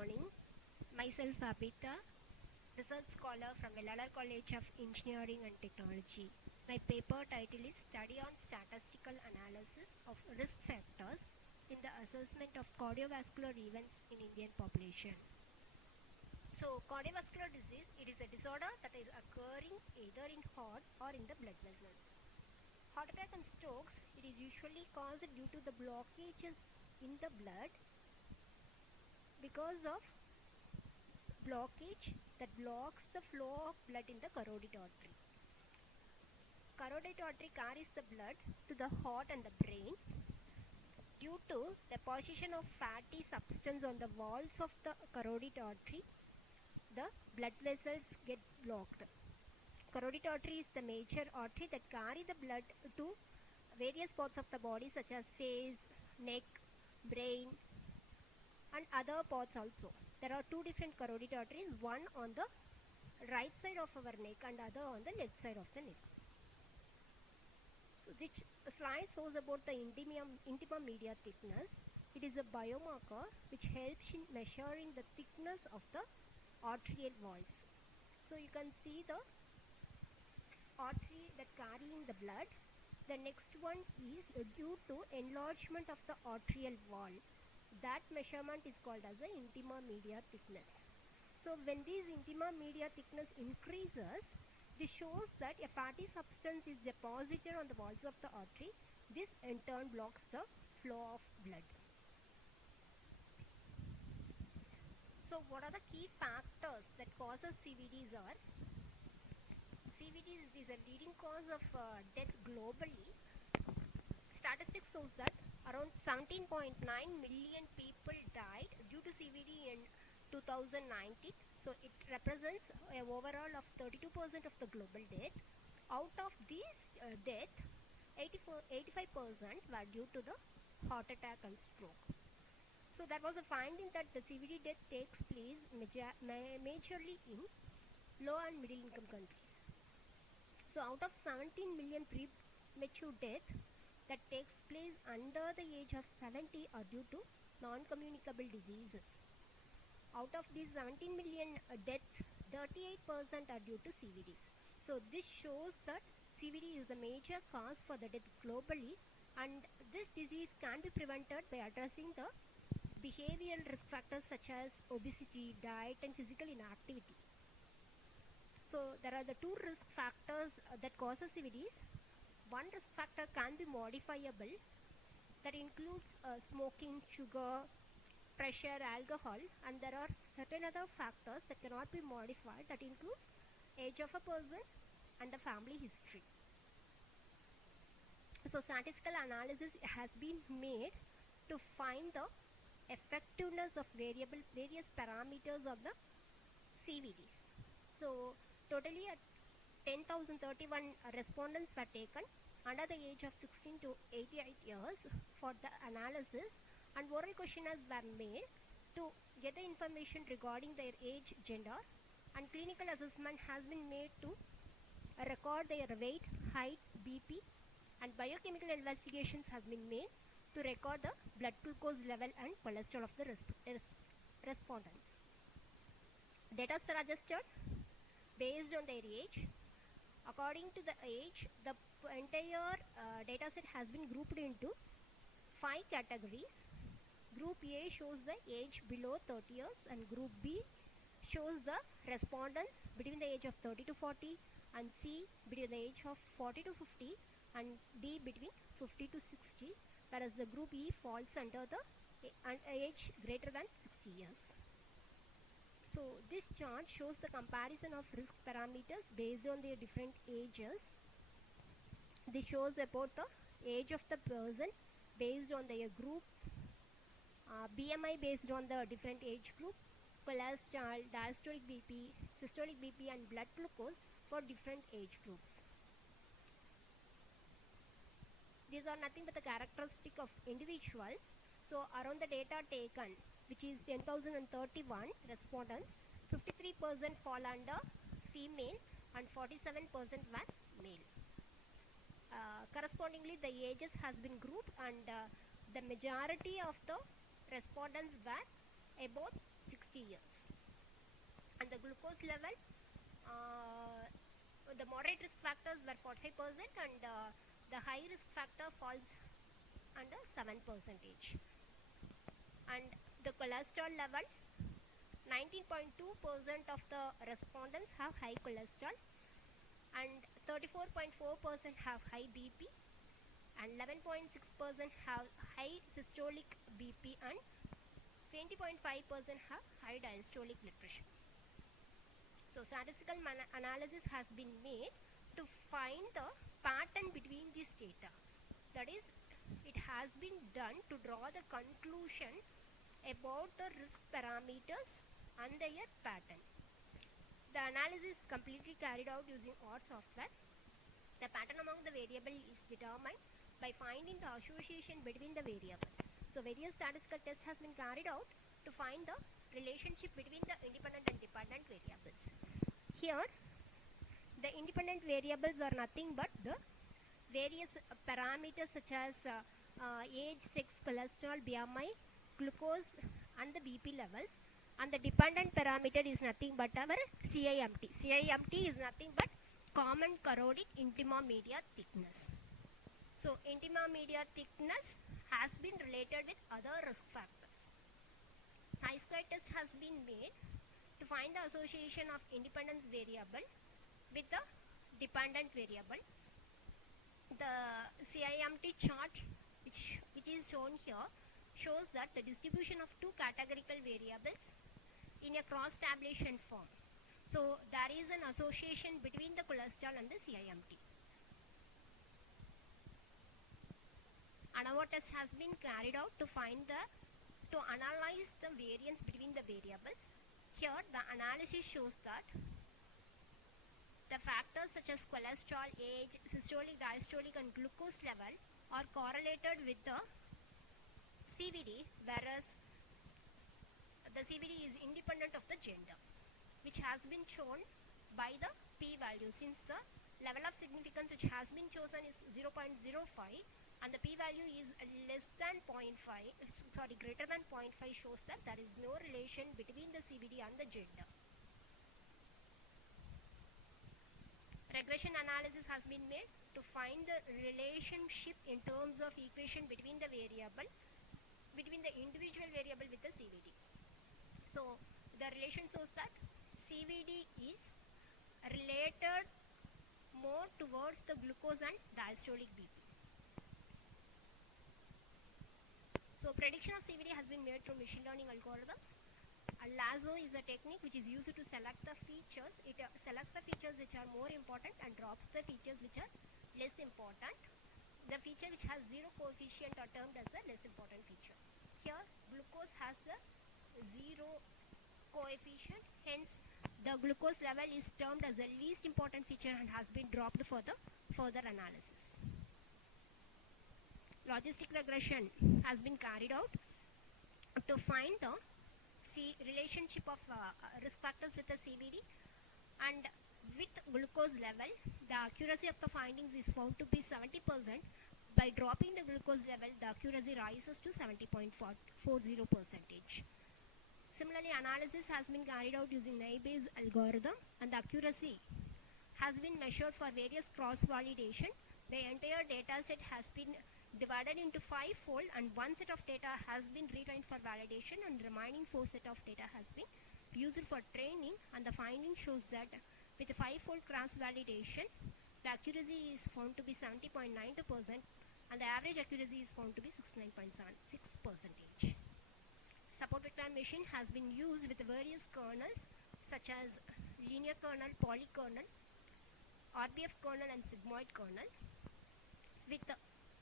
morning. Myself Abhita, research scholar from Vellalar College of Engineering and Technology. My paper title is Study on Statistical Analysis of Risk Factors in the Assessment of Cardiovascular Events in Indian Population. So, cardiovascular disease, it is a disorder that is occurring either in heart or in the blood vessels. Heart attack and strokes, it is usually caused due to the blockages in the blood because of blockage that blocks the flow of blood in the carotid artery. Carotid artery carries the blood to the heart and the brain. Due to the position of fatty substance on the walls of the carotid artery, the blood vessels get blocked. Carotid artery is the major artery that carry the blood to various parts of the body such as face, neck, brain and other parts also. There are two different carotid arteries, one on the right side of our neck and other on the left side of the neck. So this slide shows about the intima media thickness. It is a biomarker which helps in measuring the thickness of the arterial walls. So you can see the artery that carrying the blood. The next one is due to enlargement of the arterial wall. That measurement is called as the intima media thickness. So when this intima media thickness increases, this shows that a fatty substance is deposited on the walls of the artery. This in turn blocks the flow of blood. So what are the key factors that causes CVDs are? CVDs is a leading cause of death globally. Statistics shows that around 17.9 million people died due to CVD in 2019. So it represents an overall of 32% of the global death. Out of these death, 85% were due to the heart attack and stroke. So there was a finding that the CVD death takes place majorly in low and middle income countries. So out of 17 million premature death that takes place under the age of 70 are due to non-communicable diseases. Out of these 17 million deaths, 38% are due to CVDs. So this shows that CVD is a major cause for the death globally, and this disease can be prevented by addressing the behavioral risk factors such as obesity, diet and physical inactivity. So there are the two risk factors that causes CVDs. One risk factor can be modifiable, that includes smoking, sugar, pressure, alcohol, and there are certain other factors that cannot be modified, that includes age of a person and the family history. So statistical analysis has been made to find the effectiveness of various parameters of the CVDs. So totally 10,031 respondents were taken under the age of 16 to 88 years for the analysis, and oral questionnaires were made to get the information regarding their age, gender, and clinical assessment has been made to record their weight, height, BP, and biochemical investigations has been made to record the blood glucose level and cholesterol of the respondents. Data are adjusted based on their age. According to the age, the entire dataset has been grouped into 5 categories. Group A shows the age below 30 years, and Group B shows the respondents between the age of 30 to 40, and C between the age of 40 to 50, and D between 50 to 60, whereas the Group E falls under the age greater than 60 years. So this chart shows the comparison of risk parameters based on their different ages. This shows about the age of the person based on their groups, BMI based on the different age group, cholesterol, diastolic BP, systolic BP and blood glucose for different age groups. These are nothing but the characteristic of individuals. So around the data taken, which is 10,031 respondents, 53% fall under female and 47% were male. Correspondingly, the ages has been grouped, and the majority of the respondents were about 60 60 years. And the glucose level, the moderate risk factors were 45% and the high risk factor falls under 7%. And the cholesterol level, 19.2% of the respondents have high cholesterol and 34.4% have high BP and 11.6% have high systolic BP and 20.5% have high diastolic blood pressure. So statistical analysis has been made to find the pattern between these data. That is, it has been done to draw the conclusion about the risk parameters and their pattern. The analysis is completely carried out using R software. The pattern among the variable is determined by finding the association between the variables. So various statistical tests has been carried out to find the relationship between the independent and dependent variables. Here, the independent variables are nothing but the various parameters such as age, sex, cholesterol, BMI, glucose and the BP levels, and the dependent parameter is nothing but our CIMT. CIMT is nothing but common choroid intima media thickness. So intima media thickness has been related with other risk factors. Chi-square test has been made to find the association of independence variable with the dependent variable. The CIMT chart which is shown here shows that the distribution of two categorical variables in a cross tabulation form. So there is an association between the cholesterol and the CIMT. ANOVA test has been carried out to analyze the variance between the variables. Here the analysis shows that the factors such as cholesterol, age, systolic, diastolic and glucose level are correlated with the CVD, whereas the CVD is independent of the gender, which has been shown by the p-value, since the level of significance which has been chosen is 0.05 and the p-value is greater than 0.5, shows that there is no relation between the CVD and the gender. Regression analysis has been made to find the relationship in terms of equation between the individual variable with the CVD. So the relation shows that CVD is related more towards the glucose and diastolic BP. So prediction of CVD has been made through machine learning algorithms. Lasso is a technique which is used to select the features. It selects the features which are more important and drops the features which are less important. The feature which has zero coefficient are termed as the less important feature. Here glucose has the zero coefficient, hence the glucose level is termed as the least important feature and has been dropped for the further analysis. Logistic regression has been carried out to find the relationship of risk factors with the CVD, and with glucose level the accuracy of the findings is found to be 70%. By dropping the glucose level, the accuracy rises to 70.40%. Similarly, analysis has been carried out using Naive algorithm and the accuracy has been measured for various cross-validation. The entire data set has been divided into 5-fold and one set of data has been retained for validation and remaining 4 set of data has been used for training, and the finding shows that with the 5-fold cross-validation, the accuracy is found to be 70.92% and the average accuracy is found to be 69.76%. Support vector machine has been used with various kernels such as linear kernel, polykernel, RBF kernel and sigmoid kernel. With the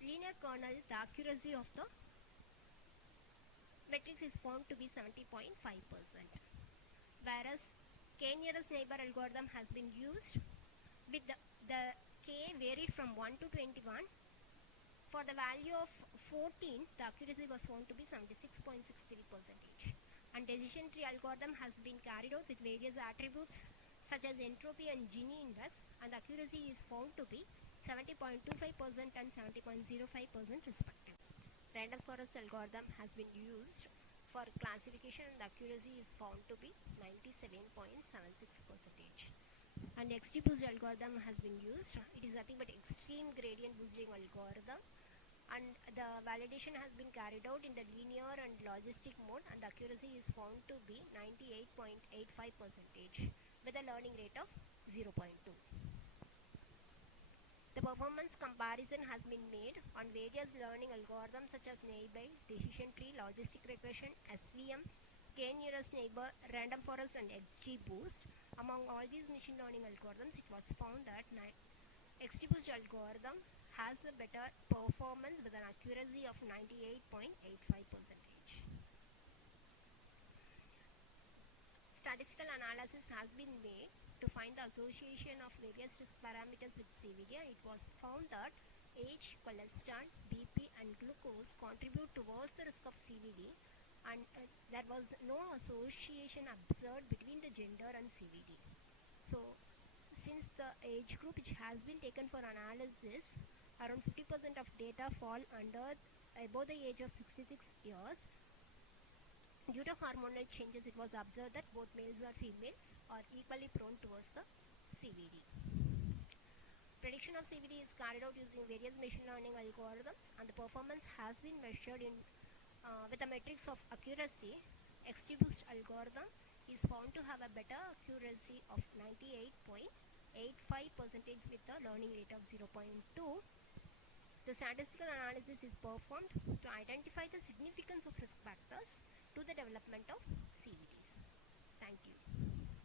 linear kernel, the accuracy of the matrix is found to be 70.5%, whereas k-nearest neighbor algorithm has been used with the k varied from 1 to 21. For the value of 14, the accuracy was found to be 76.63%. And decision tree algorithm has been carried out with various attributes such as entropy and Gini index, and the accuracy is found to be 70.25% and 70.05% respectively. Random forest algorithm has been used for classification and accuracy is found to be 97.76%. And XGBoost algorithm has been used. It is nothing but extreme gradient boosting algorithm, and the validation has been carried out in the linear and logistic mode, and the accuracy is found to be 98.85% with a learning rate of 0.2. The performance comparison has been made on various learning algorithms such as neighbor, decision tree, logistic regression, SVM, k-nearest neighbor, random forest, and XGBoost. Among all these machine learning algorithms, it was found that XGBoost algorithm has a better performance with an accuracy of 98.85%. Statistical analysis has been made to find the association of various risk parameters with CVD, and it was found that age, cholesterol, BP, and glucose contribute towards the risk of CVD, and there was no association observed between the gender and CVD. So, since the age group which has been taken for analysis, around 50% of data fall under above the age of 66 years. Due to hormonal changes, it was observed that both males or females are equally prone towards the CVD. Prediction of CVD is carried out using various machine learning algorithms, and the performance has been measured in with a matrix of accuracy. XGBoost algorithm is found to have a better accuracy of 98.85% with a learning rate of 0.2. The statistical analysis is performed to identify the significance of risk factors to the development of